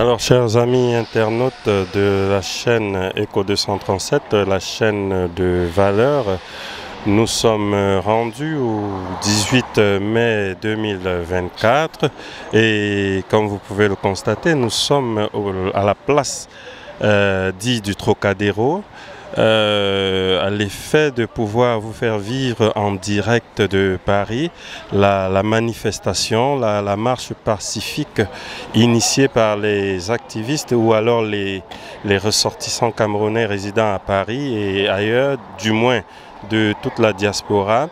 Alors, chers amis internautes de la chaîne Eco 237, la chaîne de valeur, nous sommes rendus au 18 mai 2024 et comme vous pouvez le constater, nous sommes à la place dite du Trocadéro, à l'effet de pouvoir vous faire vivre en direct de Paris la manifestation, la marche pacifique initiée par les activistes ou alors les ressortissants camerounais résidant à Paris et ailleurs, du moins de toute la diaspora.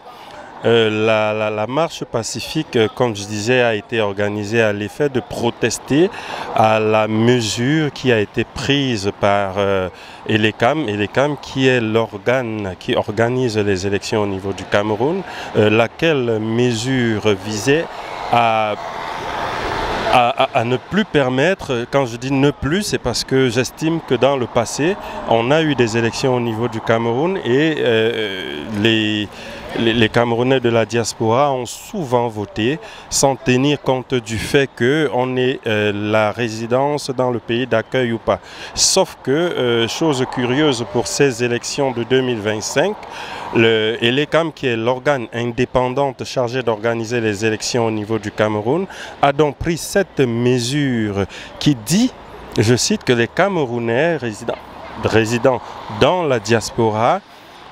La marche pacifique, comme je disais, a été organisée à l'effet de protester à la mesure qui a été prise par Elekam, qui est l'organe qui organise les élections au niveau du Cameroun, laquelle mesure visait à ne plus permettre, quand je dis ne plus, c'est parce que j'estime que dans le passé, on a eu des élections au niveau du Cameroun et les Camerounais de la diaspora ont souvent voté sans tenir compte du fait qu'on ait la résidence dans le pays d'accueil ou pas. Sauf que, chose curieuse pour ces élections de 2025, l'Elekam, qui est l'organe indépendant chargé d'organiser les élections au niveau du Cameroun, a donc pris cette mesure qui dit, je cite, que les Camerounais résidant dans la diaspora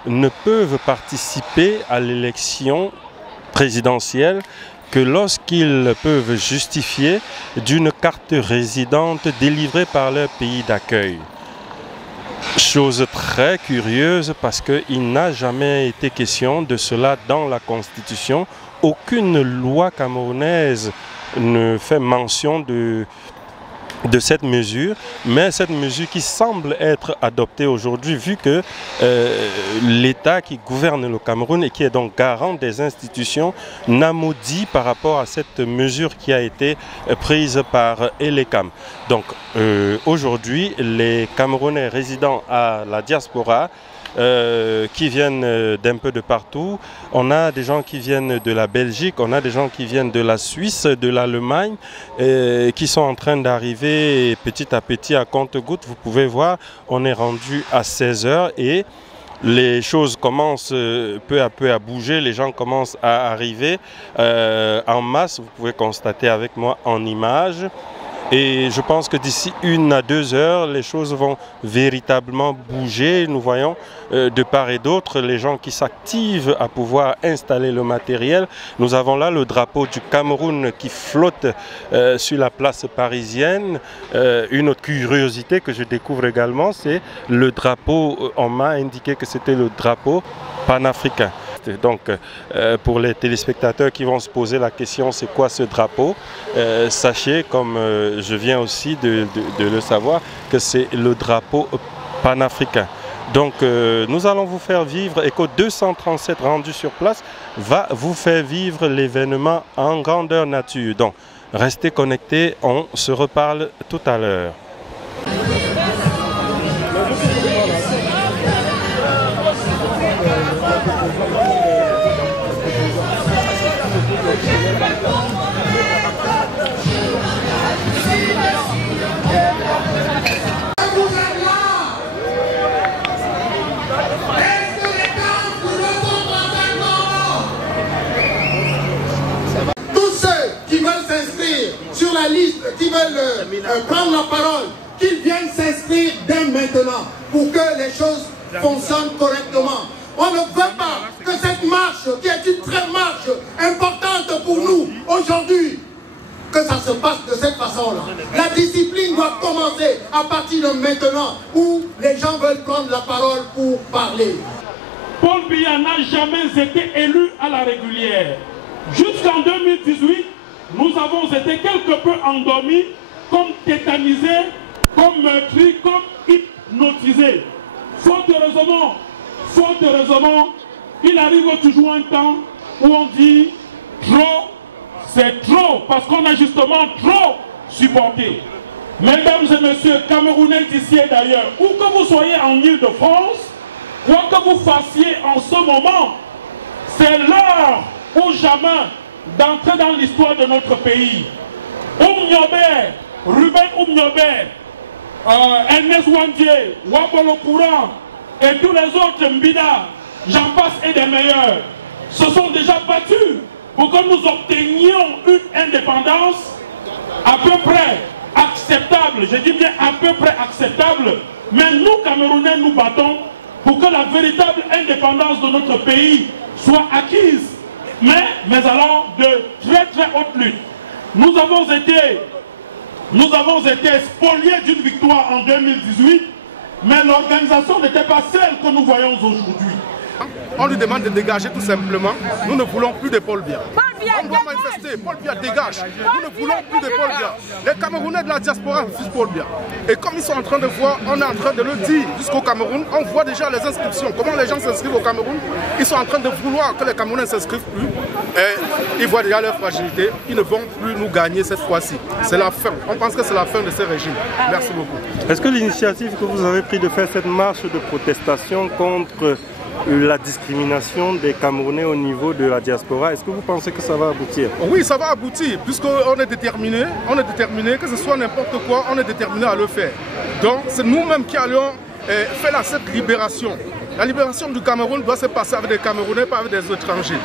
ne peuvent participer à l'élection présidentielle que lorsqu'ils peuvent justifier d'une carte résidente délivrée par leur pays d'accueil. Chose très curieuse parce qu'il n'a jamais été question de cela dans la Constitution. Aucune loi camerounaise ne fait mention de cette mesure, mais cette mesure qui semble être adoptée aujourd'hui, vu que l'État qui gouverne le Cameroun et qui est donc garant des institutions n'a maudit par rapport à cette mesure qui a été prise par Elekam. Donc aujourd'hui, les Camerounais résidant à la diaspora qui viennent d'un peu de partout. On a des gens qui viennent de la Belgique, on a des gens qui viennent de la Suisse, de l'Allemagne, qui sont en train d'arriver petit à petit à compte-gouttes. Vous pouvez voir, on est rendu à 16 h et les choses commencent peu à peu à bouger, les gens commencent à arriver en masse, vous pouvez constater avec moi en image. Et je pense que d'ici 1 à 2 heures, les choses vont véritablement bouger. Nous voyons de part et d'autre les gens qui s'activent à pouvoir installer le matériel. Nous avons là le drapeau du Cameroun qui flotte sur la place parisienne. Une autre curiosité que je découvre également, c'est le drapeau, on m'a indiqué que c'était le drapeau panafricain. Donc pour les téléspectateurs qui vont se poser la question c'est quoi ce drapeau, sachez comme je viens aussi de le savoir que c'est le drapeau panafricain. Donc nous allons vous faire vivre, Eco 237 rendu sur place va vous faire vivre l'événement en grandeur nature. Donc restez connectés, on se reparle tout à l'heure. Sur la liste qui veulent prendre la parole, qu'ils viennent s'inscrire dès maintenant pour que les choses fonctionnent correctement. On ne veut pas que cette marche, qui est une très marche importante pour nous aujourd'hui, que ça se passe de cette façon-là. La discipline doit commencer à partir de maintenant où les gens veulent prendre la parole pour parler. Paul Biya n'a jamais été élu à la régulière. Jusqu'en 2018, nous avons été quelque peu endormis, comme tétanisés, comme meurtris, comme hypnotisés. Fort heureusement, il arrive toujours un temps où on dit trop, c'est trop, parce qu'on a justement trop supporté. Mesdames et messieurs, Camerounais d'ici et d'ailleurs, où que vous soyez en Île-de-France, quoi que vous fassiez en ce moment, c'est l'heure ou jamais d'entrer dans l'histoire de notre pays. Ruben Oumniobe, Ernest Wandier, Wabolo Courant et tous les autres Mbida, j'en passe et des meilleurs, se sont déjà battus pour que nous obtenions une indépendance à peu près acceptable, je dis bien à peu près acceptable, mais nous Camerounais nous battons pour que la véritable indépendance de notre pays soit acquise, mais alors de très très haute lutte. Nous avons été spoliés d'une victoire en 2018, mais l'organisation n'était pas celle que nous voyons aujourd'hui. On lui demande de dégager tout simplement. Nous ne voulons plus de Paul Biya. On doit manifester. Paul Biya dégage. Nous ne voulons plus de Paul Biya. Les Camerounais de la diaspora refusent Paul Biya. Et comme ils sont en train de voir, on est en train de le dire jusqu'au Cameroun. On voit déjà les inscriptions. Comment les gens s'inscrivent au Cameroun. Ils sont en train de vouloir que les Camerounais ne s'inscrivent plus. Et ils voient déjà leur fragilité. Ils ne vont plus nous gagner cette fois-ci. C'est la fin. On pense que c'est la fin de ce régime. Merci beaucoup. Est-ce que l'initiative que vous avez prise de faire cette marche de protestation contre la discrimination des Camerounais au niveau de la diaspora, est-ce que vous pensez que ça va aboutir? Oui, ça va aboutir, puisqu'on est déterminé, que ce soit n'importe quoi, on est déterminé à le faire. Donc c'est nous-mêmes qui allons faire cette libération. La libération du Cameroun doit se passer avec des Camerounais, pas avec des étrangers,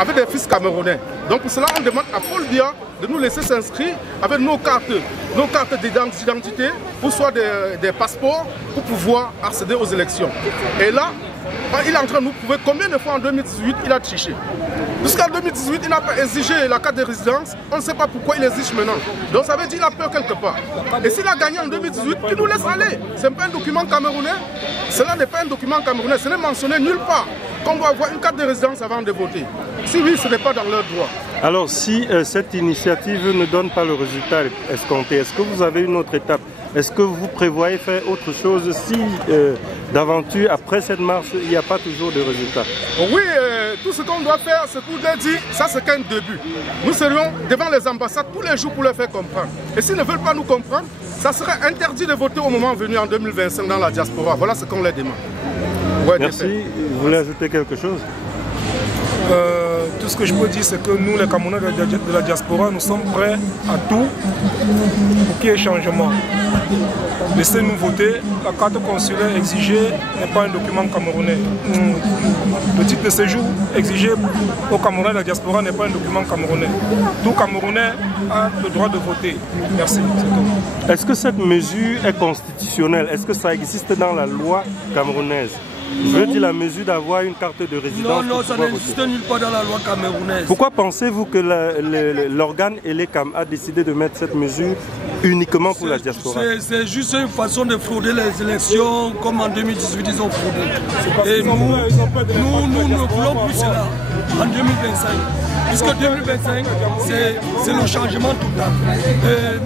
avec des fils camerounais. Donc pour cela, on demande à Paul Biya de nous laisser s'inscrire avec nos cartes d'identité, pour soit des passeports, pour pouvoir accéder aux élections. Et là, il est en train de nous prouver combien de fois en 2018 il a triché. Jusqu'en 2018, il n'a pas exigé la carte de résidence. On ne sait pas pourquoi il exige maintenant. Donc ça veut dire qu'il a peur quelque part. Et s'il a gagné en 2018, qu'il nous laisse aller. Ce n'est pas un document camerounais. Cela n'est pas un document camerounais. Ce n'est mentionné nulle part qu'on doit avoir une carte de résidence avant de voter. Si oui, ce n'est pas dans leur droit. Alors si cette initiative ne donne pas le résultat escompté, est-ce que vous avez une autre étape? Est-ce que vous prévoyez faire autre chose si d'aventure, après cette marche, il n'y a pas toujours de résultat? Oui, tout ce qu'on doit faire, c'est pour leur dire, ça c'est qu'un début. Nous serions devant les ambassades tous les jours pour leur faire comprendre. Et s'ils ne veulent pas nous comprendre, ça serait interdit de voter au moment venu en 2025 dans la diaspora. Voilà ce qu'on leur demande. Ouais, merci. Vous voulez ajouter quelque chose? Tout ce que je peux dire, c'est que nous, les Camerounais de la diaspora, nous sommes prêts à tout pour qu'il y ait changement. Laissez-nous voter. La carte consulaire exigée n'est pas un document camerounais. Le titre de séjour exigé aux Camerounais de la diaspora n'est pas un document camerounais. Tout Camerounais a le droit de voter. Merci. Est-ce que cette mesure est constitutionnelle? Est-ce que ça existe dans la loi camerounaise? Je veux dire la mesure d'avoir une carte de résidence. Non, ça n'existe nulle part dans la loi camerounaise. Pourquoi pensez-vous que l'organe ELECAM a décidé de mettre cette mesure uniquement pour la diaspora? C'est juste une façon de frauder les élections, comme en 2018 ils ont fraudé. Et nous ne voulons plus cela en 2025. Puisque 2025, c'est le changement total.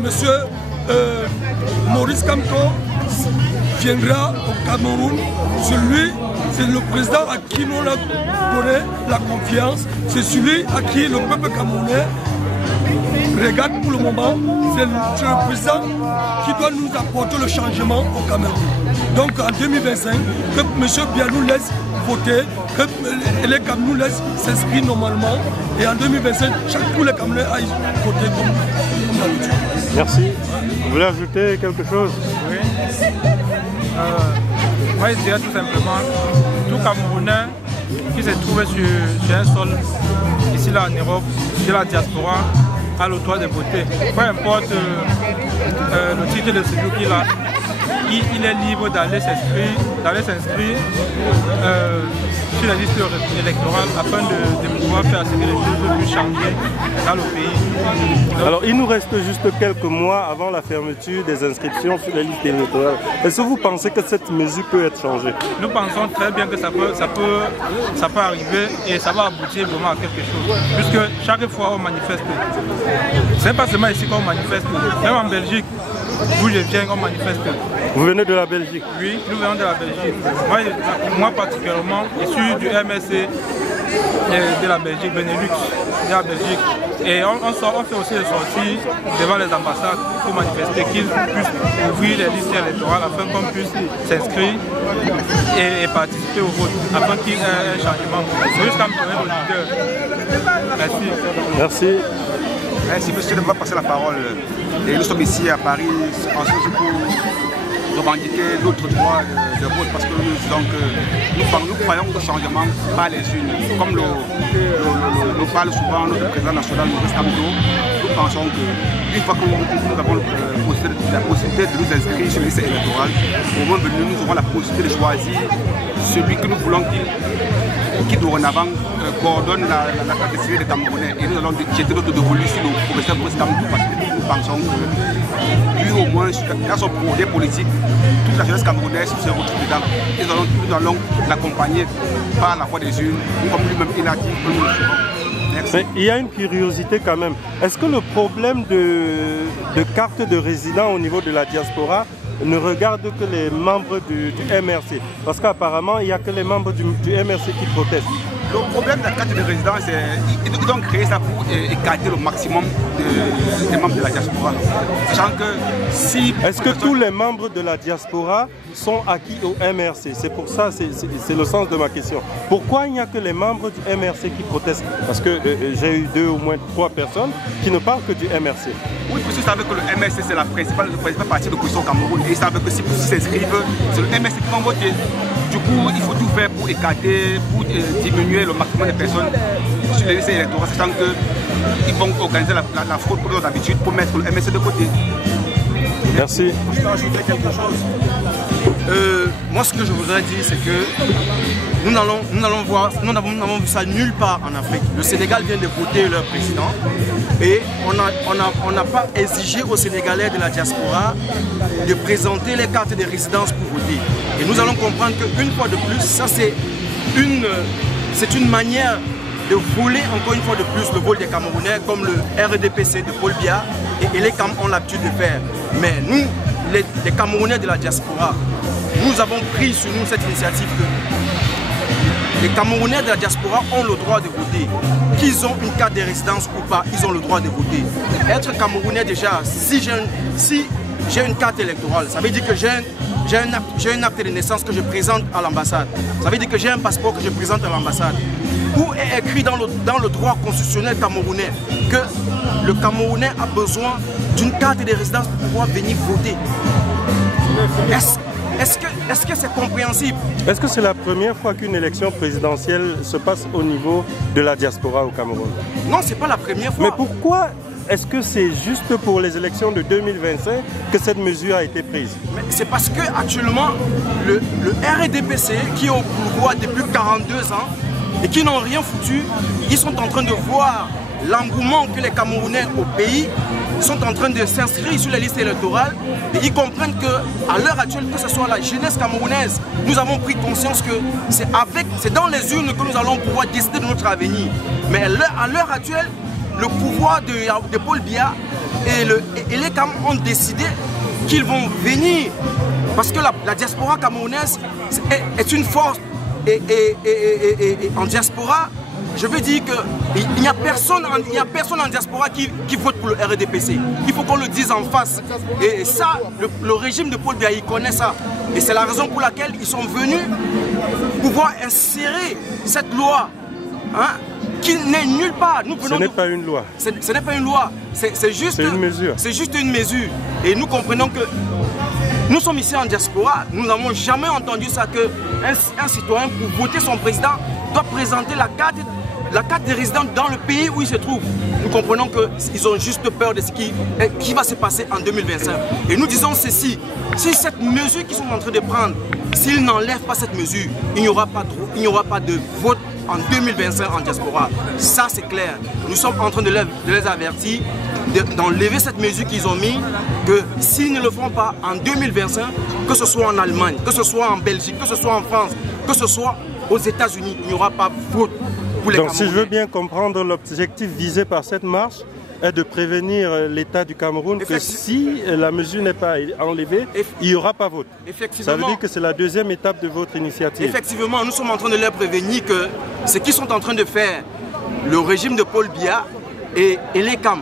Monsieur Maurice Kamto viendra au Cameroun. C'est le président à qui nous avons donné la confiance. C'est celui à qui le peuple camerounais regarde pour le moment. C'est le président qui doit nous apporter le changement au Cameroun. Donc en 2025, que M. Biya nous laisse voter, que les Camerounais nous laissent s'inscrire normalement. Et en 2025, tous les Camerounais aillent voter comme d'habitude. Merci. Vous voulez ajouter quelque chose? Oui. Moi, je dirais tout simplement, tout Camerounais qui se trouve sur un sol, ici là en Europe, de la diaspora, a le droit de voter. Peu importe le titre de séjour qu'il a, il est libre d'aller s'inscrire sur la liste électorale afin de pouvoir faire ce que les choses puissent changer dans le pays. Donc, alors il nous reste juste quelques mois avant la fermeture des inscriptions sur la liste électorale. Est-ce que vous pensez que cette mesure peut être changée? Nous pensons très bien que ça peut arriver et ça va aboutir vraiment à quelque chose. Puisque chaque fois on manifeste, ce n'est pas seulement ici qu'on manifeste, même en Belgique, d'où je viens, on manifeste. Vous venez de la Belgique? Oui, nous venons de la Belgique. Moi particulièrement, je suis du MSC de la Belgique, Benelux, de la Belgique. Et on fait aussi des sorties devant les ambassades pour manifester qu'ils puissent ouvrir les listes électorales afin qu'on puisse s'inscrire et participer au vote, afin qu'il y ait un changement. C'est juste comme le leader. Merci. Merci. Si monsieur devrait passer la parole, et nous sommes ici à Paris, ensuite pour revendiquer notre droit de vote, parce que nous disons que nous croyons au changement par les unes. Comme nous parle souvent notre président national, Maurice Kamto, nous pensons qu'une fois que nous avons la possibilité de nous inscrire sur les listes électorales, au moment venu, nous aurons la possibilité de choisir celui que nous voulons qui dorénavant coordonne la carte des Camerounais. Et nous allons jeter notre dévolu sur le professeur Maurice Kamto, parce que nous pensons que lui, au moins, dans son projet politique, toute la jeunesse camerounaise se retrouve dedans. Nous allons l'accompagner par la voie des urnes, comme lui-même il a dit que nous le ferons. Mais il y a une curiosité quand même. Est-ce que le problème de carte de résident au niveau de la diaspora ne regarde que les membres du MRC? Parce qu'apparemment, il n'y a que les membres du MRC qui protestent. Le problème de la carte de résidence, c'est qu'ils ont créé ça pour écarter le maximum des membres de la diaspora. Sachant que si... Est-ce que tous les membres de la diaspora sont acquis au MRC? C'est pour ça, c'est le sens de ma question. Pourquoi il n'y a que les membres du MRC qui protestent? Parce que j'ai eu 2 ou moins 3 personnes qui ne parlent que du MRC. Oui, parce qu'ils savent que le MRC c'est le principal parti de l'opposition au Cameroun. Et ils savent que si ils s'inscrivent, c'est le MRC qui va voter. Du coup, il faut tout faire pour écarter, pour diminuer le maximum de personnes sur les listes électorales, sachant qu'ils vont organiser la fraude pour d'habitude pour mettre le MRC de côté. Merci. Je peux ajouter quelque chose. Moi, ce que je voudrais dire, c'est que nous n'avons vu ça nulle part en Afrique. Le Sénégal vient de voter leur président et on n'a pas exigé aux Sénégalais de la diaspora de présenter les cartes de résidence pour voter. Et nous allons comprendre qu'une fois de plus, ça c'est une manière de voler encore une fois de plus le vol des Camerounais comme le RDPC de Paul Biya et les Cam ont l'habitude de faire. Mais nous, les Camerounais de la diaspora, nous avons pris sur nous cette initiative que les Camerounais de la diaspora ont le droit de voter. Qu'ils ont une carte de résidence ou pas, ils ont le droit de voter. Être Camerounais déjà, si j'ai une carte électorale, ça veut dire que j'ai un acte de naissance que je présente à l'ambassade. Ça veut dire que j'ai un passeport que je présente à l'ambassade. Où est écrit dans le droit constitutionnel camerounais que le Camerounais a besoin d'une carte de résidence pour pouvoir venir voter. Est-ce que c'est compréhensible? Est-ce que c'est la première fois qu'une élection présidentielle se passe au niveau de la diaspora au Cameroun? Non, c'est pas la première fois. Mais pourquoi est-ce que c'est juste pour les élections de 2025 que cette mesure a été prise? C'est parce que actuellement le RDPC qui est au pouvoir depuis 42 ans et qui n'ont rien foutu, ils sont en train de voir l'engouement que les Camerounais au pays sont en train de s'inscrire sur les listes électorales et ils comprennent qu'à l'heure actuelle, que ce soit la jeunesse camerounaise, nous avons pris conscience que c'est dans les urnes que nous allons pouvoir décider de notre avenir. Mais à l'heure actuelle, le pouvoir de Paul Biya et les Cam ont décidé qu'ils vont venir parce que la diaspora camerounaise est une force et en diaspora, je veux dire qu'il n'y a personne en diaspora qui vote pour le RDPC. Il faut qu'on le dise en face. Et ça, le régime de Paul Biya, il connaît ça. Et c'est la raison pour laquelle ils sont venus pouvoir insérer cette loi qui n'est nulle part. Ce n'est pas une loi. Ce n'est pas une loi. C'est juste une mesure. C'est juste une mesure. Et nous comprenons que nous sommes ici en diaspora. Nous n'avons jamais entendu ça qu'un citoyen, pour voter son président, doit présenter la carte de résident dans le pays où il se trouve. Nous comprenons qu'ils ont juste peur de ce qui va se passer en 2025. Et nous disons ceci, si cette mesure qu'ils sont en train de prendre, s'ils n'enlèvent pas cette mesure, il n'y aura pas de vote en 2025 en diaspora. Ça c'est clair. Nous sommes en train de les avertir, d'enlever cette mesure qu'ils ont mis, que s'ils ne le font pas en 2025, que ce soit en Allemagne, que ce soit en Belgique, que ce soit en France, que ce soit aux États-Unis, il n'y aura pas vote pour les Camerounais. Donc si je veux bien comprendre, l'objectif visé par cette marche est de prévenir l'État du Cameroun que si la mesure n'est pas enlevée, il n'y aura pas vote. Ça veut dire que c'est la deuxième étape de votre initiative. Effectivement, nous sommes en train de leur prévenir que ce qu'ils sont en train de faire, le régime de Paul Biya et les Cam,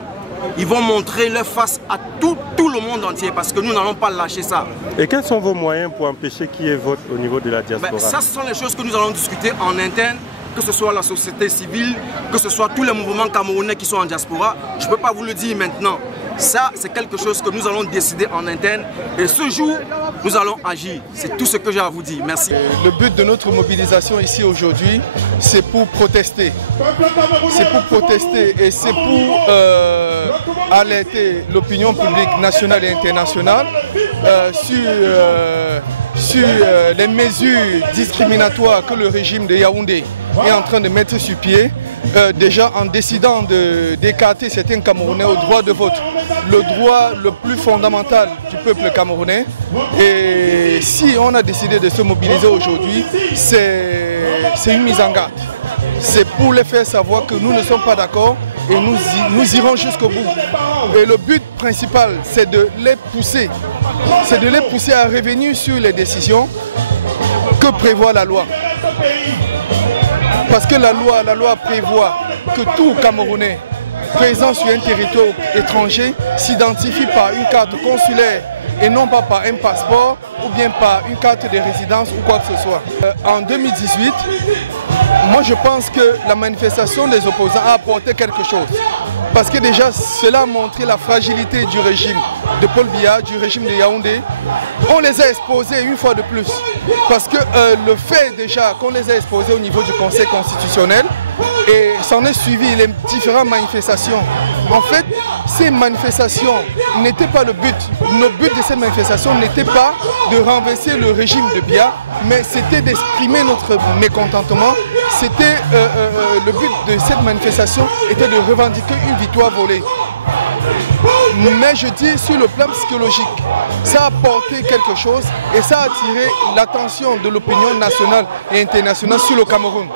ils vont montrer leur face à tout le monde entier parce que nous n'allons pas lâcher ça. Et quels sont vos moyens pour empêcher qu'il y ait vote au niveau de la diaspora? Ça, ce sont les choses que nous allons discuter en interne que ce soit la société civile, que ce soit tous les mouvements camerounais qui sont en diaspora. Je ne peux pas vous le dire maintenant. Ça, c'est quelque chose que nous allons décider en interne. Et ce jour, nous allons agir. C'est tout ce que j'ai à vous dire. Merci. Le but de notre mobilisation ici aujourd'hui, c'est pour protester. C'est pour protester et c'est pour alerter l'opinion publique nationale et internationale sur les mesures discriminatoires que le régime de Yaoundé est en train de mettre sur pied. Déjà en décidant d'écarter certains Camerounais au droit de vote, le droit le plus fondamental du peuple camerounais. Et si on a décidé de se mobiliser aujourd'hui, c'est une mise en garde. C'est pour les faire savoir que nous ne sommes pas d'accord et nous irons jusqu'au bout. Et le but principal, c'est de les pousser. C'est de les pousser à revenir sur les décisions que prévoit la loi. Parce que la loi prévoit que tout Camerounais présent sur un territoire étranger s'identifie par une carte consulaire et non pas par un passeport ou bien par une carte de résidence ou quoi que ce soit. En 2018, moi je pense que la manifestation des opposants a apporté quelque chose. Parce que déjà cela a montré la fragilité du régime de Paul Biya, du régime de Yaoundé. On les a exposés une fois de plus. Parce que le fait déjà qu'on les a exposés au niveau du Conseil constitutionnel, et s'en est suivi les différentes manifestations. En fait, ces manifestations n'étaient pas le but. Le but de ces manifestations n'était pas de renverser le régime de Biya, mais c'était d'exprimer notre mécontentement. C'était le but de cette manifestation était de revendiquer une victoire volée. Mais je dis sur le plan psychologique, ça a apporté quelque chose et ça a attiré l'attention de l'opinion nationale et internationale sur le Cameroun.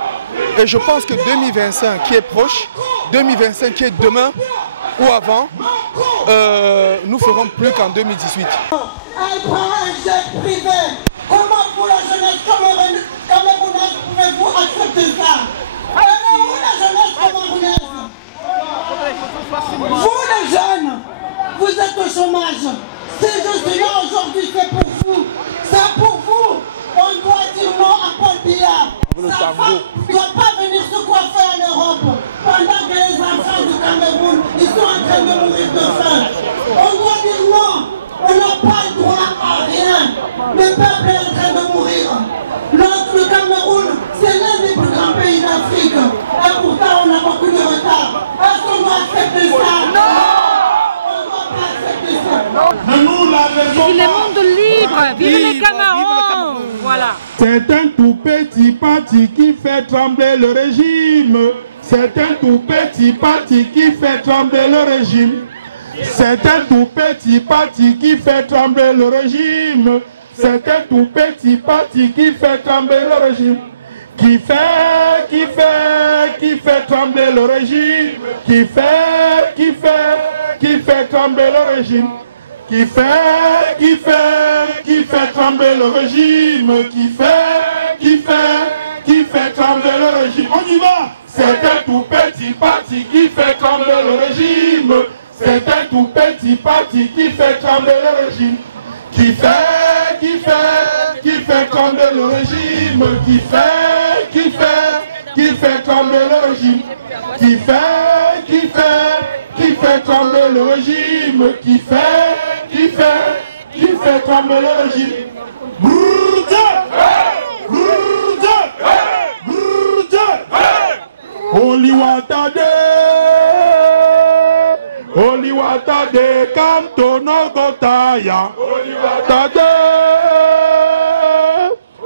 Et je pense que 2025 qui est proche, 2025 qui est demain ou avant, nous ferons plus qu'en 2018. Elle prend un jet privé. Comment vous, la jeunesse camerounaise, pouvez-vous accepter ça? Vous, la jeunesse camerounaise, vous les jeunes, vous êtes au chômage. Si je suis là aujourd'hui, c'est pour vous. C'est pour vous. On doit dire non à Paul Biya. Sa femme ne doit pas venir se coiffer en Europe pendant que les enfants du Cameroun ils sont en train de mourir de faim. On doit dire non. On n'a pas le droit à rien. Le peuple est en train de mourir. Le Cameroun, c'est l'un des plus grands pays d'Afrique. Et pourtant, on a beaucoup de retard. Est-ce qu'on doit accepter ça? Non! On ne doit pas accepter ça. Vive le monde libre, vive le Cameroun. Voilà. C'est un tout petit parti qui fait trembler le régime. C'est un tout petit parti qui fait trembler le régime. C'est un tout petit parti qui fait trembler le régime. C'est un tout petit parti qui fait trembler le régime. Qui fait trembler le régime. Qui fait trembler le régime. Qui fait trembler le régime. Qui fait trembler le régime. On y va. C'est un tout petit parti qui fait trembler le régime. C'est un tout petit parti qui fait trembler le régime. Qui fait trembler le régime. Qui fait trembler le régime. Qui fait trembler le régime. Qui fait trembler le régime. Oliwatade kantono gotaya.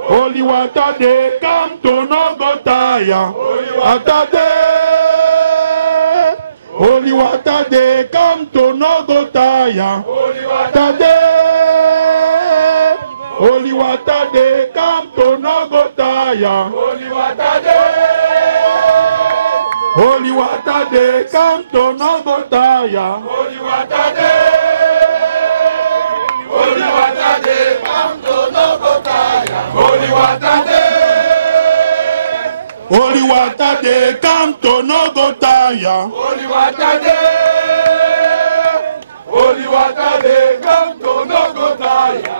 Oliwatade kantono gotaya. Oliwatade kantono gotaya. Oliwatade kantono gotaya. Oliwatade kantono gotaya. Oliwatade kantono gotaya. Oliwatade kantono gotaya. Oliwatade kantono gotaya.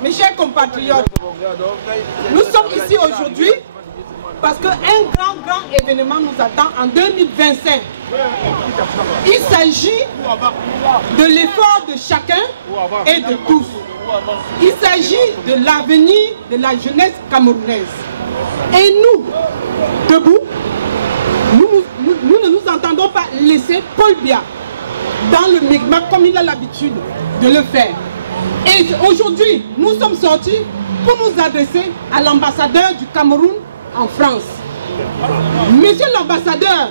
Mes chers compatriotes, Nous sommes ici aujourd'hui parce qu'un grand événement nous attend en 2025. Il s'agit de l'effort de chacun et de tous. Il s'agit de l'avenir de la jeunesse camerounaise. Et nous, debout, nous ne nous entendons pas laisser Paul Biya dans le micmac comme il a l'habitude de le faire. Et aujourd'hui, nous sommes sortis pour nous adresser à l'ambassadeur du Cameroun en France. Monsieur l'ambassadeur,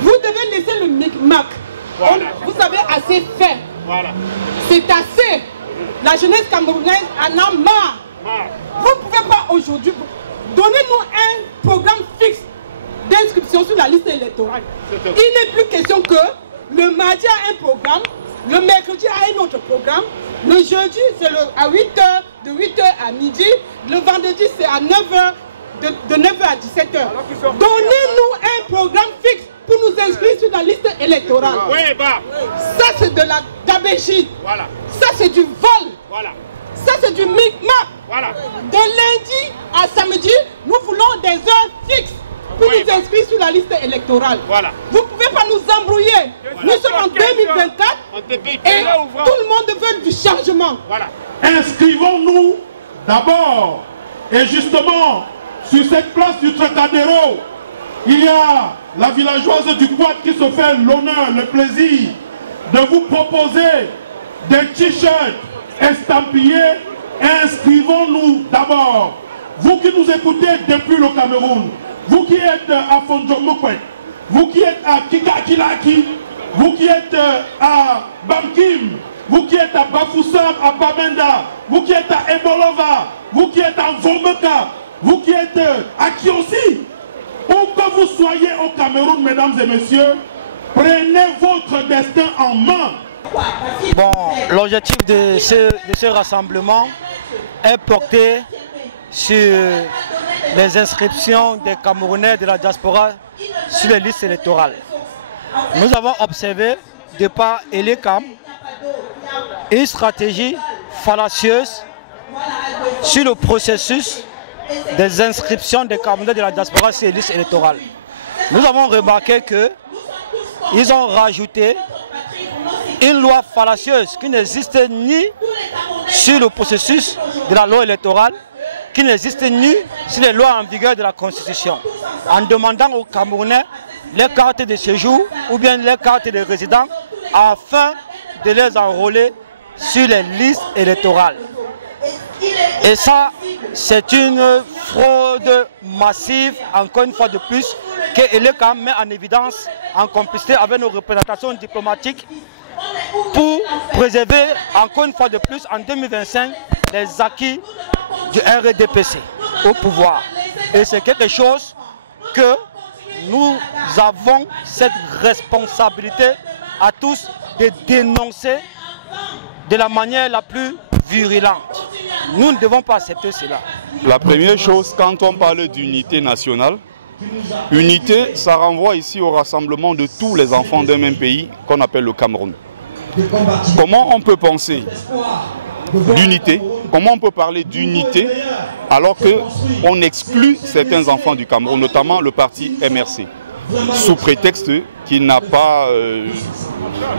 vous devez laisser le micmac. Voilà. Vous avez assez fait. Voilà. C'est assez. La jeunesse camerounaise en a marre. Vous ne pouvez pas aujourd'hui. Donnez-nous un programme fixe d'inscription sur la liste électorale. Il n'est plus question que le mardi a un programme, le mercredi a un autre programme, le jeudi c'est à 8h, de 8h à midi, le vendredi c'est à 9h, de 9h à 17h. Donnez-nous un programme fixe pour nous inscrire sur la liste électorale. Ça c'est de la gabégie. Voilà. Ça c'est du vol. Voilà. Ça c'est du micmac. Voilà. De lundi à samedi, nous voulons des heures fixes pour nous inscrire sur la liste électorale. Voilà. Vous ne pouvez pas nous embrouiller. Voilà. Nous sommes en 2024 et tout le monde veut du changement. Voilà. Inscrivons-nous d'abord. Et justement, sur cette place du Trocadéro, il y a la villageoise du Quad qui se fait l'honneur, le plaisir de vous proposer des t-shirts estampillés. Inscrivons-nous d'abord. Vous qui nous écoutez depuis le Cameroun, vous qui êtes à Fondjomokwet, vous qui êtes à Kikakilaki, vous qui êtes à Bamkim, vous qui êtes à Bafoussam, à Bamenda, vous qui êtes à Ebolova, vous qui êtes à Vomeka, vous qui êtes à Kiosi, où que vous soyez au Cameroun, mesdames et messieurs, prenez votre destin en main. Bon, l'objectif de ce rassemblement est porté sur les inscriptions des Camerounais de la diaspora sur les listes électorales. Nous avons observé de par Elecam une stratégie fallacieuse sur le processus des inscriptions des Camerounais de la diaspora sur les listes électorales. Nous avons remarqué qu'ils ont rajouté une loi fallacieuse qui n'existe ni sur le processus de la loi électorale, qui n'existe ni sur les lois en vigueur de la Constitution, en demandant aux Camerounais les cartes de séjour ou bien les cartes de résidents afin de les enrôler sur les listes électorales. Et ça, c'est une fraude massive, encore une fois de plus, que l'ECAM met en évidence en complicité avec nos représentations diplomatiques pour préserver, encore une fois de plus, en 2025, les acquis du RDPC au pouvoir. Et c'est quelque chose que nous avons cette responsabilité à tous de dénoncer de la manière la plus virulente. Nous ne devons pas accepter cela. La première chose, quand on parle d'unité nationale, unité, ça renvoie ici au rassemblement de tous les enfants d'un même pays qu'on appelle le Cameroun. Comment on peut penser d'unité, comment on peut parler d'unité alors qu'on exclut certains enfants du Cameroun, notamment le parti MRC, sous prétexte qu'il n'a pas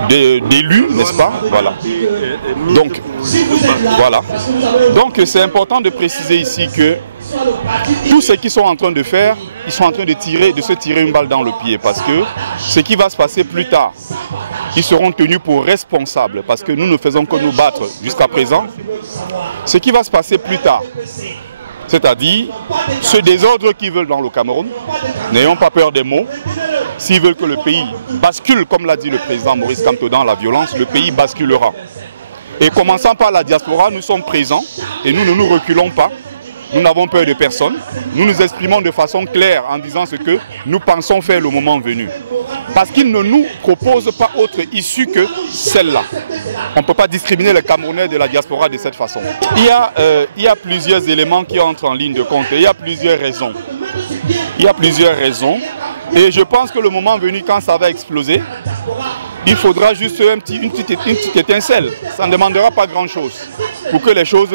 d'élus, n'est-ce pas? Voilà. Donc, voilà. Donc c'est important de préciser ici que tout ce qu'ils sont en train de faire, ils sont en train de se tirer une balle dans le pied, parce que ce qui va se passer plus tard, ils seront tenus pour responsables, parce que nous ne faisons que nous battre jusqu'à présent. Ce qui va se passer plus tard, c'est-à-dire ce désordre qu'ils veulent dans le Cameroun, n'ayons pas peur des mots. S'ils veulent que le pays bascule, comme l'a dit le président Maurice Kamto, dans la violence, le pays basculera. Et commençant par la diaspora, nous sommes présents et nous ne nous reculons pas. Nous n'avons peur de personne. Nous nous exprimons de façon claire en disant ce que nous pensons faire le moment venu. Parce qu'ils ne nous proposent pas autre issue que celle-là. On ne peut pas discriminer les Camerounais de la diaspora de cette façon. Il y a plusieurs éléments qui entrent en ligne de compte. Il y a plusieurs raisons. Il y a plusieurs raisons. Et je pense que le moment venu, quand ça va exploser, il faudra juste une petite étincelle. Ça ne demandera pas grand-chose pour que les choses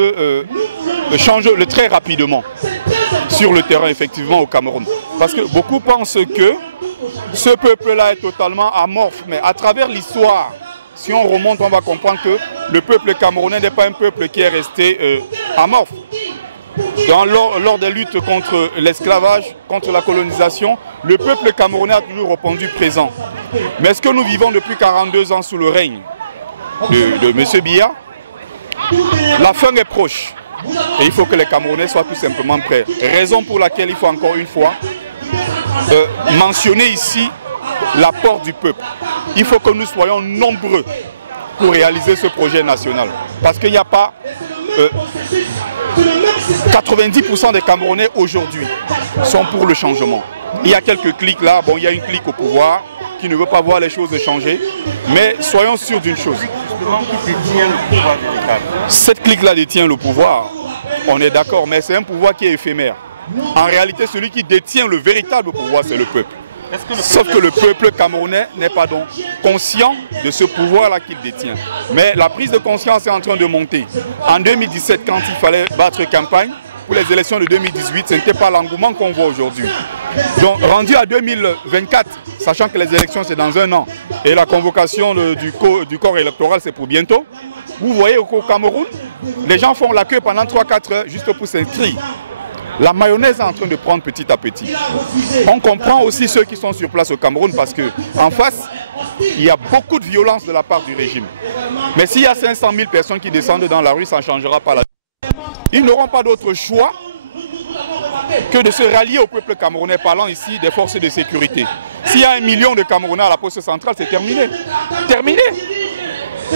très rapidement sur le terrain, effectivement, au Cameroun. Parce que beaucoup pensent que ce peuple-là est totalement amorphe, mais à travers l'histoire, si on remonte, on va comprendre que le peuple camerounais n'est pas un peuple qui est resté amorphe. Lors des luttes contre l'esclavage, contre la colonisation, le peuple camerounais a toujours répondu présent. Mais est-ce que nous vivons depuis 42 ans sous le règne de M. Biya? La fin est proche et il faut que les Camerounais soient tout simplement prêts. Raison pour laquelle il faut encore une fois mentionner ici l'apport du peuple. Il faut que nous soyons nombreux pour réaliser ce projet national. Parce qu'il n'y a pas... 90% des Camerounais aujourd'hui sont pour le changement. Il y a quelques clics là, bon, il y a une clique au pouvoir qui ne veut pas voir les choses changer, mais soyons sûrs d'une chose. Cette clique-là détient le pouvoir, on est d'accord, mais c'est un pouvoir qui est éphémère. En réalité, celui qui détient le véritable pouvoir, c'est le peuple. Sauf que le peuple camerounais n'est pas donc conscient de ce pouvoir-là qu'il détient. Mais la prise de conscience est en train de monter. En 2017, quand il fallait battre campagne, pour les élections de 2018, ce n'était pas l'engouement qu'on voit aujourd'hui. Donc, rendu à 2024, sachant que les élections c'est dans un an, et la convocation du corps électoral c'est pour bientôt, vous voyez qu'au Cameroun, les gens font la queue pendant 3-4 heures juste pour s'inscrire. La mayonnaise est en train de prendre petit à petit. On comprend aussi ceux qui sont sur place au Cameroun parce qu'en face, il y a beaucoup de violence de la part du régime. Mais s'il y a 500 000 personnes qui descendent dans la rue, ça ne changera pas la vie. Ils n'auront pas d'autre choix que de se rallier au peuple camerounais, parlant ici des forces de sécurité. S'il y a 1 million de Camerounais à la poste centrale, c'est terminé. Terminé.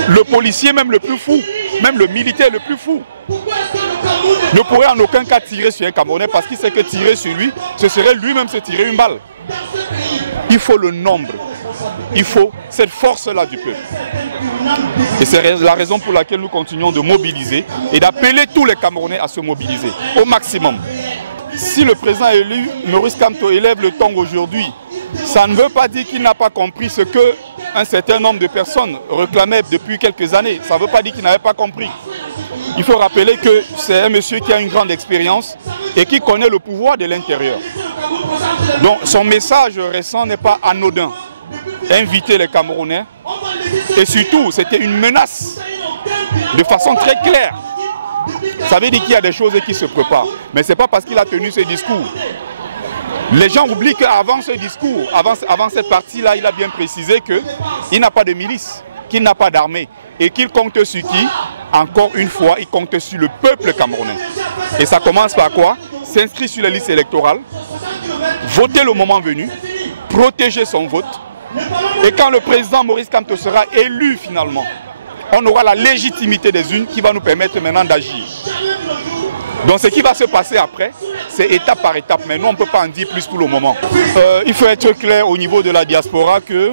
Le policier, même le plus fou, même le militaire le plus fou, ne pourrait en aucun cas tirer sur un Camerounais parce qu'il sait que tirer sur lui, ce serait lui-même se tirer une balle. Il faut le nombre, il faut cette force-là du peuple. Et c'est la raison pour laquelle nous continuons de mobiliser et d'appeler tous les Camerounais à se mobiliser au maximum. Si le président élu, Maurice Kamto, élève le ton aujourd'hui, ça ne veut pas dire qu'il n'a pas compris ce qu'un certain nombre de personnes réclamaient depuis quelques années. Ça ne veut pas dire qu'il n'avait pas compris. Il faut rappeler que c'est un monsieur qui a une grande expérience et qui connaît le pouvoir de l'intérieur. Donc son message récent n'est pas anodin. Inviter les Camerounais et surtout c'était une menace de façon très claire. Ça veut dire qu'il y a des choses qui se préparent. Mais ce n'est pas parce qu'il a tenu ce discours. Les gens oublient qu'avant ce discours, avant cette partie-là, il a bien précisé qu'il n'a pas de milice, qu'il n'a pas d'armée et qu'il compte sur qui? Encore une fois, il compte sur le peuple camerounais. Et ça commence par quoi? S'inscrire sur les listes électorales, voter le moment venu, protéger son vote. Et quand le président Maurice Kamto sera élu finalement, on aura la légitimité des urnes qui va nous permettre maintenant d'agir. Donc ce qui va se passer après, c'est étape par étape, mais nous on ne peut pas en dire plus pour le moment. Il faut être clair au niveau de la diaspora que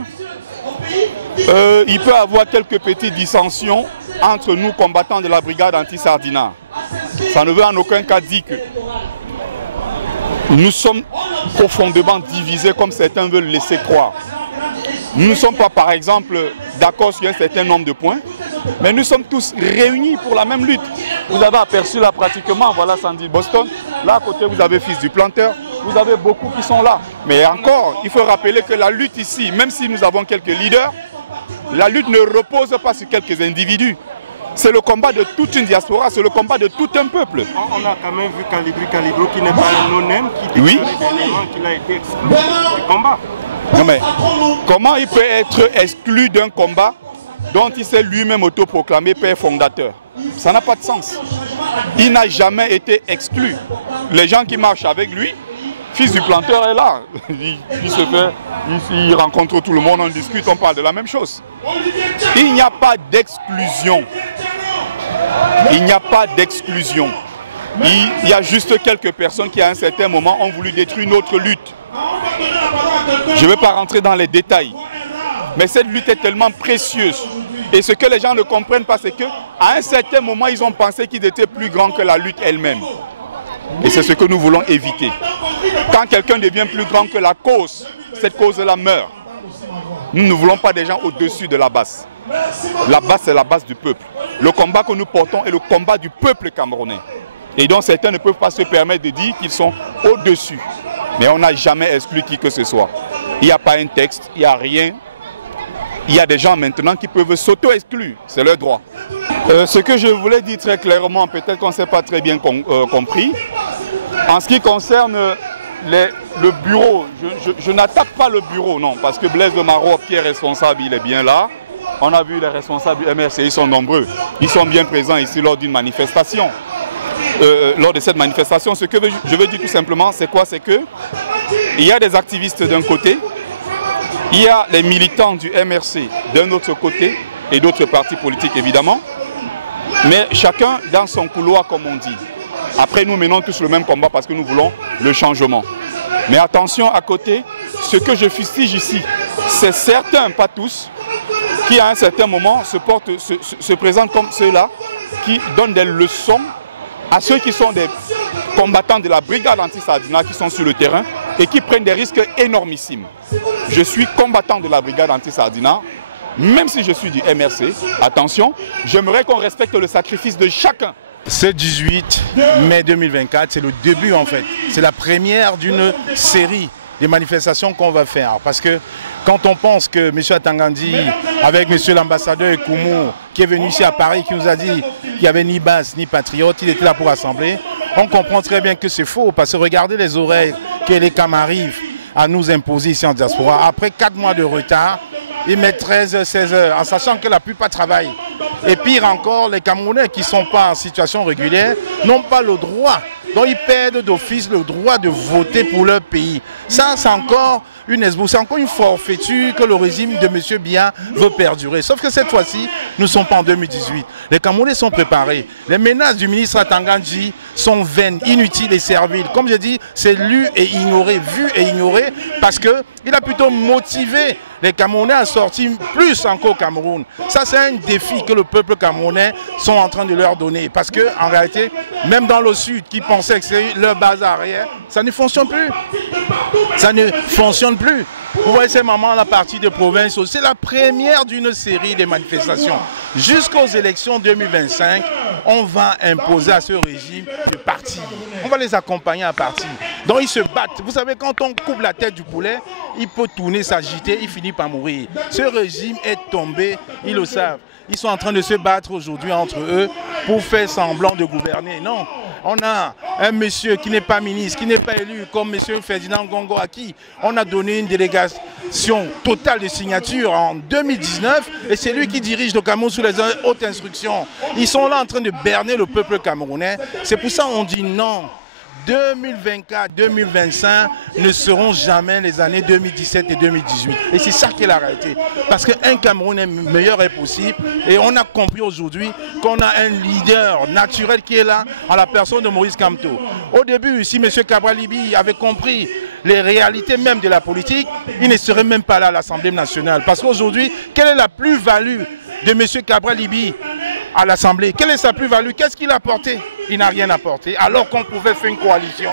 il peut y avoir quelques petites dissensions entre nous combattants de la brigade anti-Sardinat. Ça ne veut en aucun cas dire que nous sommes profondément divisés comme certains veulent laisser croire. Nous ne sommes pas par exemple d'accord sur un certain nombre de points, mais nous sommes tous réunis pour la même lutte. Vous avez aperçu là pratiquement, voilà Sandy Boston, là à côté vous avez Fils du Planteur, vous avez beaucoup qui sont là. Mais encore, il faut rappeler que la lutte ici, même si nous avons quelques leaders, la lutte ne repose pas sur quelques individus. C'est le combat de toute une diaspora, c'est le combat de tout un peuple. On a quand même vu Calibro qui n'est pas un non-name, qui oui. Qu'il a été exclu du combat. Non mais, comment il peut être exclu d'un combat dont il s'est lui-même autoproclamé père fondateur? Ça n'a pas de sens. Il n'a jamais été exclu. Les gens qui marchent avec lui, Fils du Planteur est là. Il rencontre tout le monde, on discute, on parle de la même chose. Il n'y a pas d'exclusion. Il n'y a pas d'exclusion. Il y a juste quelques personnes qui à un certain moment ont voulu détruire notre lutte. Je ne vais pas rentrer dans les détails. Mais cette lutte est tellement précieuse. Et ce que les gens ne comprennent pas, c'est qu'à un certain moment, ils ont pensé qu'ils étaient plus grands que la lutte elle-même. Et c'est ce que nous voulons éviter. Quand quelqu'un devient plus grand que la cause, cette cause-là meurt. Nous ne voulons pas des gens au-dessus de la base. La base, c'est la base du peuple. Le combat que nous portons est le combat du peuple camerounais. Et donc certains ne peuvent pas se permettre de dire qu'ils sont au-dessus. Mais on n'a jamais exclu qui que ce soit. Il n'y a pas un texte, il n'y a rien. Il y a des gens maintenant qui peuvent s'auto-exclure, c'est leur droit. Ce que je voulais dire très clairement, peut-être qu'on ne s'est pas très bien compris, en ce qui concerne le bureau, je n'attaque pas le bureau, non, parce que Blaise de Maroc, qui est responsable, il est bien là. On a vu les responsables du MRC, ils sont nombreux. Ils sont bien présents ici lors d'une manifestation. Lors de cette manifestation, ce que je veux dire tout simplement, c'est quoi? C'est qu'il y a des activistes d'un côté, il y a les militants du MRC d'un autre côté et d'autres partis politiques évidemment, mais chacun dans son couloir comme on dit. Après nous menons tous le même combat parce que nous voulons le changement. Mais attention à côté, ce que je fustige ici, c'est certains, pas tous, qui à un certain moment se présentent comme ceux-là qui donnent des leçons à ceux qui sont des combattants de la brigade anti-Sardina qui sont sur le terrain et qui prennent des risques énormissimes. Je suis combattant de la brigade anti-Sardina, même si je suis du MRC. Attention, j'aimerais qu'on respecte le sacrifice de chacun. Ce 18 mai 2024, c'est le début en fait. C'est la première d'une série de manifestations qu'on va faire. Parce que quand on pense que M. Atangandi, avec M. l'ambassadeur Ekoumou, qui est venu ici à Paris, qui nous a dit qu'il n'y avait ni base ni patriote, il était là pour rassembler, on comprend très bien que c'est faux. Parce que regardez les oreilles que les CAM arrivent à nous imposer ici en diaspora. Après 4 mois de retard, ils mettent 13, 16 heures, en sachant que la plupart travaillent. Et pire encore, les Camerounais qui ne sont pas en situation régulière n'ont pas le droit. Donc ils perdent d'office le droit de voter pour leur pays. Ça, c'est encore une esbouche, c'est encore une forfaiture que le régime de M. Biya veut perdurer. Sauf que cette fois-ci, nous ne sommes pas en 2018. Les Camerounais sont préparés. Les menaces du ministre Atangandi sont vaines, inutiles et serviles. Comme je dis, c'est lu et ignoré, vu et ignoré, parce qu'il a plutôt motivé les Camerounais à sortir plus encore au Cameroun. Ça, c'est un défi que le peuple camerounais sont en train de leur donner. Parce qu'en réalité, même dans le sud, qui pensaient que c'est leur base arrière, ça ne fonctionne plus. Ça ne fonctionne plus. Vous voyez ces moments à la partie de province, c'est la première d'une série de manifestations. Jusqu'aux élections 2025, on va imposer à ce régime de partir. On va les accompagner à partir. Donc ils se battent. Vous savez, quand on coupe la tête du poulet, il peut tourner, s'agiter, il finit par mourir. Ce régime est tombé, ils le savent. Ils sont en train de se battre aujourd'hui entre eux pour faire semblant de gouverner. Non, on a un monsieur qui n'est pas ministre, qui n'est pas élu, comme monsieur Ferdinand Gongo, à qui on a donné une délégation totale de signatures en 2019, et c'est lui qui dirige le Cameroun sous les hautes instructions. Ils sont là en train de berner le peuple camerounais. C'est pour ça qu'on dit non. 2024-2025 ne seront jamais les années 2017 et 2018. Et c'est ça qui est la réalité. Parce qu'un Cameroun meilleur est possible. Et on a compris aujourd'hui qu'on a un leader naturel qui est là, en la personne de Maurice Kamto. Au début, si M. Cabral Libi avait compris les réalités même de la politique, il ne serait même pas là à l'Assemblée nationale. Parce qu'aujourd'hui, quelle est la plus-value de M. Cabral Libi à l'Assemblée? Quelle est sa plus-value? Qu'est-ce qu'il a apporté? Il n'a rien apporté. Alors qu'on pouvait faire une coalition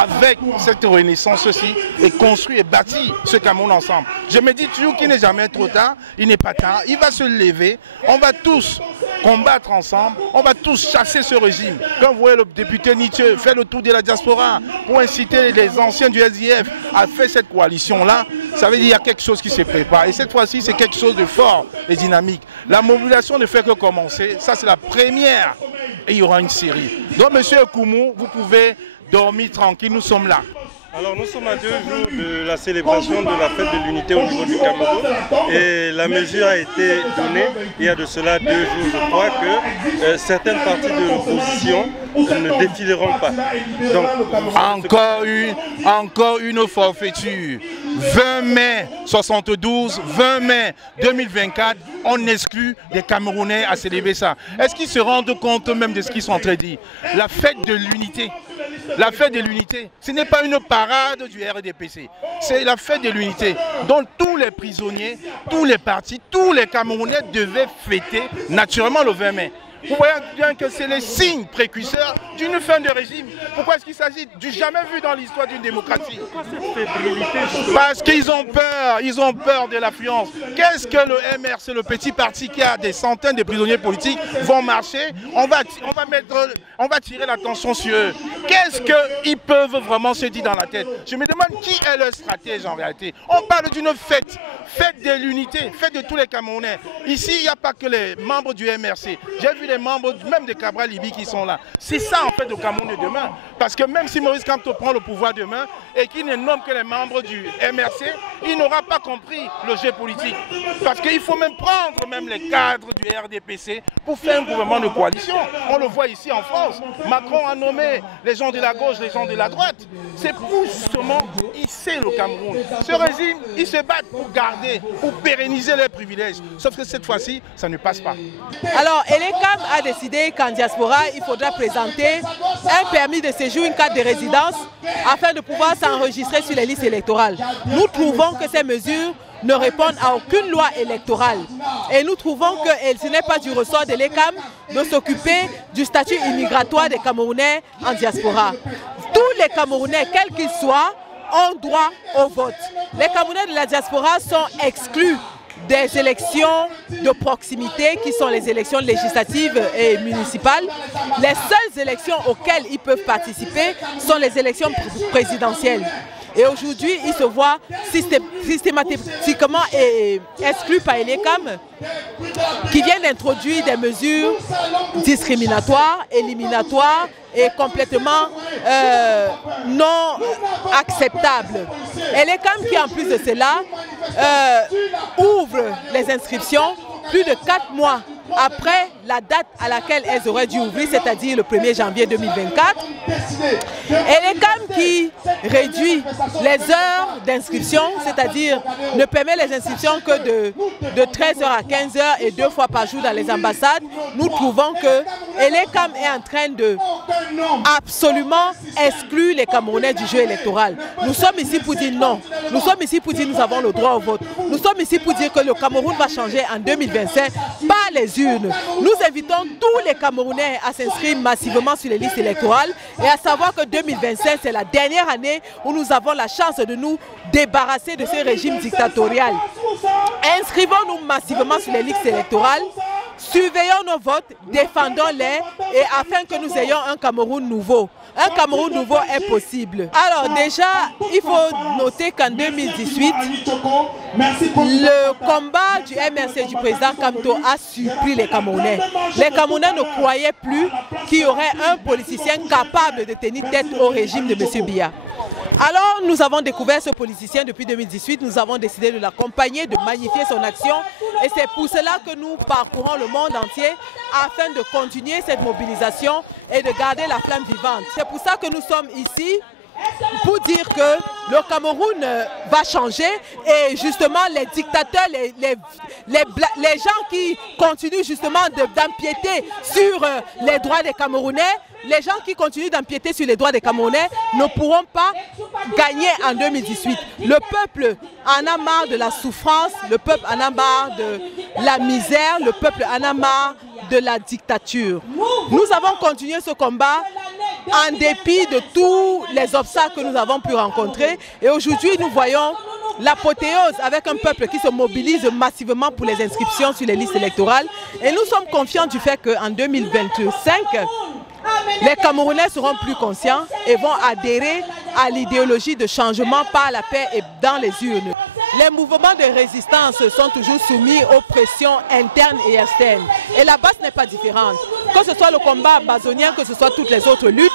avec cette renaissance-ci et construire et bâtir ce Cameroun ensemble. Je me dis toujours qu'il n'est jamais trop tard, il n'est pas tard, il va se lever, on va tous combattre ensemble, on va tous chasser ce régime. Quand vous voyez le député Nietzsche faire le tour de la diaspora pour inciter les anciens du SDF à faire cette coalition-là, ça veut dire qu'il y a quelque chose qui se prépare. Et cette fois-ci, c'est quelque chose de fort et dynamique. La mobilisation ne fait que commencer. Ça, c'est la première. Et il y aura une série. Donc, monsieur Ekoumou, vous pouvez dormir tranquille. Nous sommes là. Alors, nous sommes à 2 jours de la célébration de la fête de l'unité au niveau du Cameroun. Et la mesure a été donnée il y a de cela 2 jours. Je crois que certaines parties de l'opposition ne défileront pas. Donc, encore une forfaiture. 20 mai 72, 20 mai 2024, on exclut les Camerounais à célébrer ça. Est-ce qu'ils se rendent compte même de ce qu'ils sont en train de dire? La fête de l'unité. La fête de l'unité, ce n'est pas une parade du RDPC, c'est la fête de l'unité dont tous les prisonniers, tous les partis, tous les Camerounais devaient fêter naturellement le 20 mai. vous voyez bien que c'est les signes précurseurs d'une fin de régime. Pourquoi est-ce qu'il s'agit du jamais vu dans l'histoire d'une démocratie? Parce qu'ils ont peur de l'affluence. Qu'est-ce que le MRC, le petit parti qui a des centaines de prisonniers politiques, vont marcher? On va tirer l'attention sur eux. Qu'est-ce qu'ils peuvent vraiment se dire dans la tête? Je me demande qui est leur stratège en réalité. On parle d'une fête de l'unité, fête de tous les Camerounais. Ici, il n'y a pas que les membres du MRC. J'ai vu les membres même de Cabral Libye qui sont là. C'est ça en fait le Cameroun de demain. Parce que même si Maurice Kamto prend le pouvoir demain et qu'il ne nomme que les membres du MRC, il n'aura pas compris le jeu politique. Parce qu'il faut même prendre même les cadres du RDPC pour faire un gouvernement de coalition. On le voit ici en France. Macron a nommé les gens de la gauche, les gens de la droite. C'est pour justement hisser le Cameroun. Ce régime, ils se battent pour garder, pour pérenniser leurs privilèges. Sauf que cette fois-ci, ça ne passe pas. Alors, Elecam a décidé qu'en diaspora, il faudra présenter un permis de séjour, une carte de résidence, afin de pouvoir s'enregistrer sur les listes électorales. Nous trouvons que ces mesures ne répondent à aucune loi électorale. Et nous trouvons que ce n'est pas du ressort de l'ECAM de s'occuper du statut immigratoire des Camerounais en diaspora. Tous les Camerounais, quels qu'ils soient, ont droit au vote. Les Camerounais de la diaspora sont exclus des élections de proximité qui sont les élections législatives et municipales. Les seules élections auxquelles ils peuvent participer sont les élections présidentielles. Et aujourd'hui, ils se voient systématiquement exclus par l'ECAM qui vient d'introduire des mesures discriminatoires, éliminatoires et complètement non acceptables. Et l'ECAM qui, en plus de cela, ouvre les inscriptions plus de 4 mois après la date à laquelle elles auraient dû ouvrir, c'est-à-dire le 1er janvier 2024. Et l'ECAM qui réduit les heures d'inscription, c'est-à-dire ne permet les inscriptions que de 13h à 15h et 2 fois par jour dans les ambassades. Nous trouvons que l'ECAM est en train de absolument exclure les Camerounais du jeu électoral. Nous sommes ici pour dire non. Nous sommes ici pour dire nous avons le droit au vote. Nous sommes ici pour dire que le Cameroun va changer en 2025 par les urnes. Nous invitons tous les Camerounais à s'inscrire massivement sur les listes électorales et à savoir que 2025, c'est la dernière année où nous avons la chance de nous débarrasser de ce régime dictatorial. Inscrivons-nous massivement sur les listes électorales, surveillons nos votes, défendons-les et afin que nous ayons un Cameroun nouveau. Un Cameroun nouveau est possible. Alors déjà, il faut noter qu'en 2018, le combat du MRC du président Kamto a surpris les Camerounais. Les Camerounais ne croyaient plus qu'il y aurait un politicien capable de tenir tête au régime de M. Biya. Alors nous avons découvert ce politicien depuis 2018, nous avons décidé de l'accompagner, de magnifier son action et c'est pour cela que nous parcourons le monde entier afin de continuer cette mobilisation et de garder la flamme vivante. C'est pour ça que nous sommes ici, pour dire que le Cameroun va changer et justement les dictateurs, les gens qui continuent justement d'empiéter sur les droits des Camerounais, les gens qui continuent d'empiéter sur les droits des Camerounais ne pourront pas gagner en 2018. Le peuple en a marre de la souffrance, le peuple en a marre de la misère, le peuple en a marre de la dictature. Nous avons continué ce combat en dépit de tous les obstacles que nous avons pu rencontrer. Et aujourd'hui, nous voyons l'apothéose avec un peuple qui se mobilise massivement pour les inscriptions sur les listes électorales. Et nous sommes confiants du fait qu'en 2025, les Camerounais seront plus conscients et vont adhérer à l'idéologie de changement par la paix et dans les urnes. Les mouvements de résistance sont toujours soumis aux pressions internes et externes. Et la base n'est pas différente. Que ce soit le combat bazonien, que ce soit toutes les autres luttes,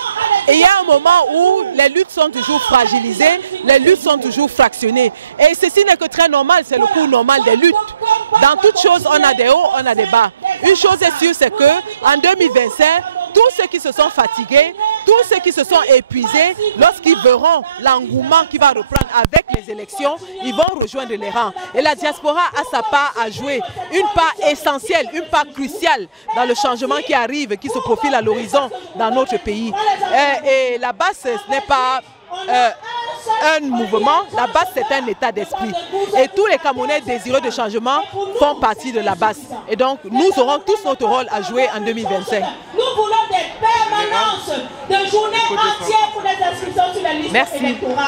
et il y a un moment où les luttes sont toujours fragilisées, les luttes sont toujours fractionnées. Et ceci n'est que très normal, c'est le cours normal des luttes. Dans toute chose, on a des hauts, on a des bas. Une chose est sûre, c'est qu'en 2025, tous ceux qui se sont fatigués, tous ceux qui se sont épuisés, lorsqu'ils verront l'engouement qui va reprendre avec les élections, ils vont rejoindre les rangs. Et la diaspora a sa part à jouer, une part essentielle, une part cruciale dans le changement qui arrive, qui se profile à l'horizon dans notre pays. Et la base, ce n'est pas un mouvement, la base c'est un état d'esprit. Et tous les Camerounais désireux de changement font partie de la base. Et donc nous aurons tous notre rôle à jouer en 2025. Nous voulons des permanences de journées entières pour les inscriptions sur la liste électorale.